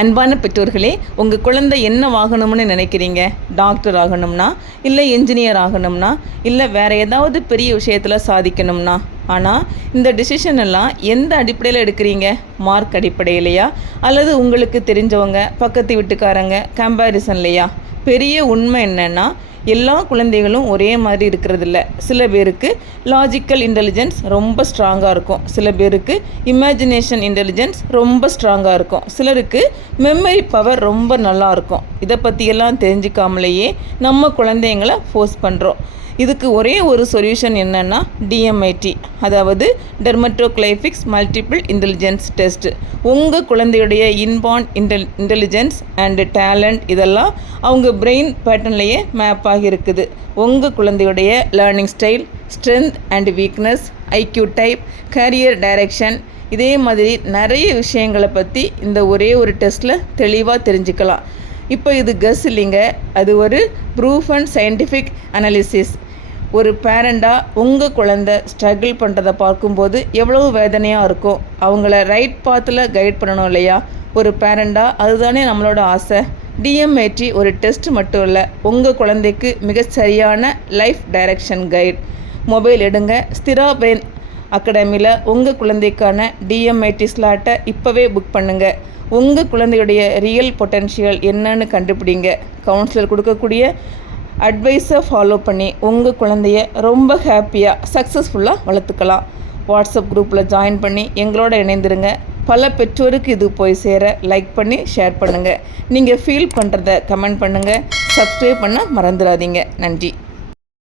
அன்பான பெற்றோர்களே, உங்கள் குழந்தை என்னவாகணும்னு நினைக்கிறீங்க? டாக்டர் ஆகணும்னா, இல்லை என்ஜினியர் ஆகணும்னா, இல்லை வேறு ஏதாவது பெரிய விஷயத்தில் சாதிக்கணும்னா? ஆனால் இந்த டிசிஷன் எல்லாம் எந்த அடிப்படையில் எடுக்கிறீங்க? மார்க் அடிப்படையிலையா, அல்லது உங்களுக்கு தெரிஞ்சவங்க, பக்கத்து வீட்டுக்காரங்க, கம்பேரிசன்லையா? பெரிய உண்மை என்னென்னா, எல்லா குழந்தைகளும் ஒரே மாதிரி இருக்கிறதில்ல. சில பேருக்கு லாஜிக்கல் இன்டெலிஜென்ஸ் ரொம்ப ஸ்ட்ராங்காக இருக்கும், சில பேருக்கு இமேஜினேஷன் இன்டெலிஜென்ஸ் ரொம்ப ஸ்ட்ராங்காக இருக்கும், சிலருக்கு மெமரி பவர் ரொம்ப நல்லா இருக்கும். இதை பற்றியெல்லாம் தெரிஞ்சிக்காமலேயே நம்ம குழந்தைங்களை ஃபோர்ஸ் பண்ணுறோம். இதுக்கு ஒரே ஒரு சொல்யூஷன் என்னென்னா DMIT, அதாவது டெர்மட்டோக்ளைஃபிக்ஸ் மல்டிபிள் இன்டெலிஜென்ஸ் டெஸ்ட். உங்கள் குழந்தையுடைய இன்பார்ன் இன்டெலிஜென்ஸ் அண்டு டேலண்ட் இதெல்லாம் அவங்க பிரெயின் பேட்டர்ன்லேயே மேப் ஆகி இருக்குது. உங்கள் குழந்தையுடைய learning style, strength and weakness, IQ type, career direction, இதே மாதிரி நிறைய விஷயங்களை பற்றி இந்த ஒரே ஒரு டெஸ்ட்டில் தெளிவாக தெரிஞ்சுக்கலாம். இப்போ இது கஸ் இல்லைங்க, அது ஒரு ப்ரூஃப் அண்ட் சயின்டிஃபிக் அனாலிசிஸ். ஒரு பேரண்டாக உங்கள் குழந்தை ஸ்ட்ரகிள் பண்ணுறதை பார்க்கும்போது எவ்வளவு வேதனையாக இருக்கும். அவங்கள ரைட் பாத்தில் கைட் பண்ணணும் இல்லையா? ஒரு பேரண்டாக அதுதானே நம்மளோட ஆசை. DMIT ஒரு டெஸ்ட் மட்டும் இல்லை, உங்கள் குழந்தைக்கு மிகச்சரியான லைஃப் டைரக்ஷன் கைட். மொபைல் எடுங்க, ஸ்திரா பிரெயின் அகாடமியில் உங்கள் குழந்தைக்கான DMIT ஸ்லாட்டை இப்போவே புக் பண்ணுங்கள். உங்கள் குழந்தையுடைய ரியல் பொட்டென்ஷியல் என்னன்னு கண்டுபிடிங்க. கவுன்சிலர் கொடுக்கக்கூடிய அட்வைஸை ஃபாலோ பண்ணி உங்கள் குழந்தைய ரொம்ப ஹாப்பியாக சக்ஸஸ்ஃபுல்லாக வளர்த்துக்கலாம். வாட்ஸ்அப் குரூப்பில் ஜாயின் பண்ணி எங்களோட இணைந்துருங்க. பல பெற்றோருக்கு இது போய் சேர லைக் பண்ணி ஷேர் பண்ணுங்கள். நீங்கள் ஃபீல் பண்ணுறத கமெண்ட் பண்ணுங்கள். சப்ஸ்கிரைப் பண்ண மறந்துடாதீங்க. நன்றி.